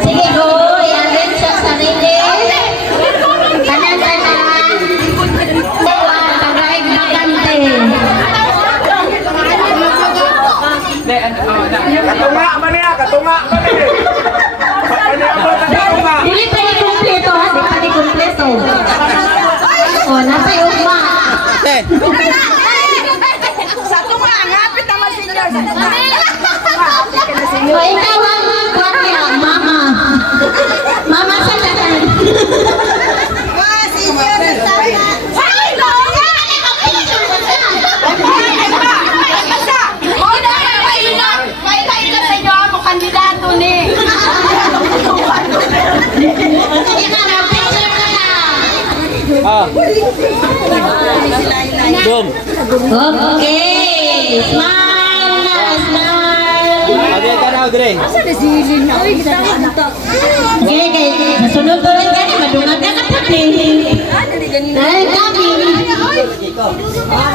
Sige, go. I-arrange sa sarili. Tanan-tanan. Tagaig bakante. Katunga man niya, katunga man niya. Dili pa ni kumpleto, ha? Di pa ni kumpleto. O, nasa ugma. Sa tunga, ngapit naman senior. Sa tunga. O, ikaw ang kwarya, mama. Mama sa tanan. Mga senior na sana. Ay, no! May ka sa inyo mo kandidato ni. Sige na, picture na lang. Zoom. Okay. Smile na, smile. Abi ka na, Audrey. Okay, okay. Nasunod ko rin ka, madungan ka na puti. Dahil kami.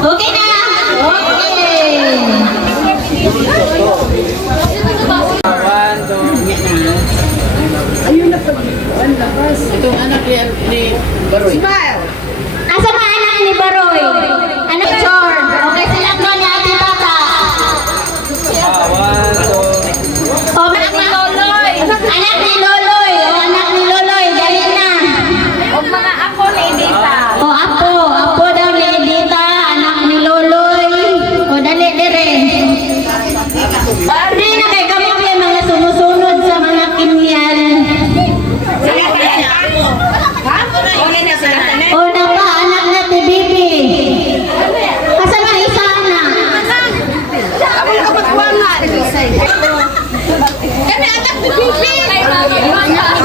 Okay na. Okay. Itong anak ni Baroy. Smile. Asa ba anak ni Baroy? Anak Chor. Okay, silang ko niya ati tata. O, anak ni Loloy. Anak ni Loloy. O, anak ni Loloy. Dali na. O mga ako ni Edita. O, apo daw ni Edita. Anak ni Loloy. O, dali, dire. Di na kay kamo yung mga sumusunod sa mga kinyan. O, napa, anak na ti Bibi. Asa na isa anak? Kami anak ni Bibi.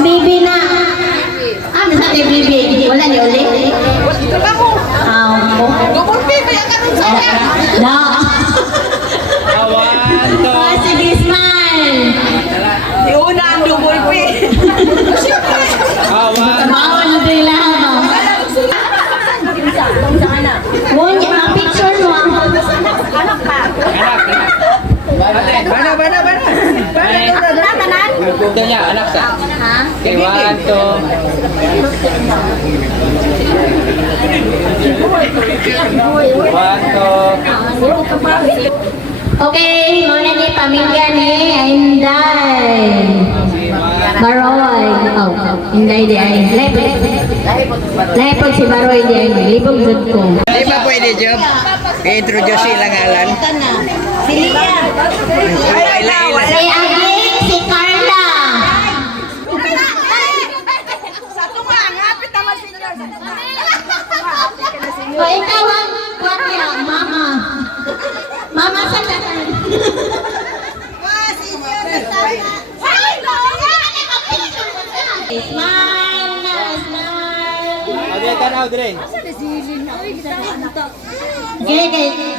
Bibi na. Ah, masa ni Bibi? Wala ni Uli? Kamu. Gubon Bibi ang karon sa akin. No. Awan to. Oh, sige, smile. Iuna ang double P. Awan. Bawal na ito yung lahat. Huwag niya, mga picture mo. Anak ka. Anak. Ito niya, anak sa. Ha? Okay, one, two. One, two. Okay, muna ni pamilya ni Inday. Baroy. Oh, Inday di ay. Lepag si Baroy di ay. Libog dud ko. Di ba pwede, Job? I-introduce sila ngalan. Si Lia. Si Aging, si Carla. Sa tunga, ngapit naman senior. Sa tunga. O, ikaw ang kwarya, mama. Mama sa tanan. Mga senior na sana. Ay, no! Smile na, smile. Abi ka na, Audrey. Okay, okay.